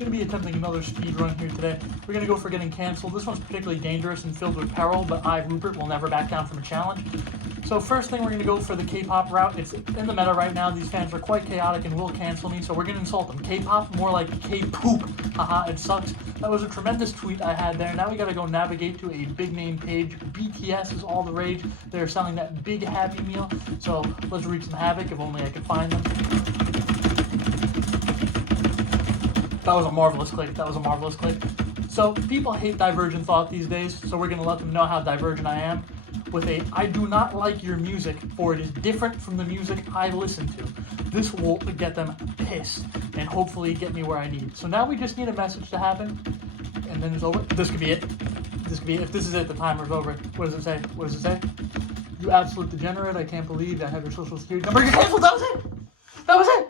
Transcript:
going to be attempting another speed run here today. We're going to go for getting canceled. This one's particularly dangerous and filled with peril, but I, Rupert, will never back down from a challenge. So first thing, we're going to go for the K-pop route. It's in the meta right now. These fans are quite chaotic and will cancel me, so we're going to insult them. K-pop, more like K-poop. Haha, it sucks. That was a tremendous tweet I had there. Now we got to go navigate to a big name page. BTS is all the rage. They're selling that big Happy Meal. So let's wreak some havoc, if only I could find them. That was a marvelous click. That was a marvelous click. So people hate divergent thought these days, so we're going to let them know how divergent I am with a "I do not like your music, for it is different from the music I listen to." This will get them pissed and hopefully get me where I need. So now we just need a message to happen, and then it's over. This could be it. This could be it. If this is it, the timer's over. What does it say? What does it say? "You absolute degenerate, I can't believe I have your social security number. You're canceled." That was it. That was it.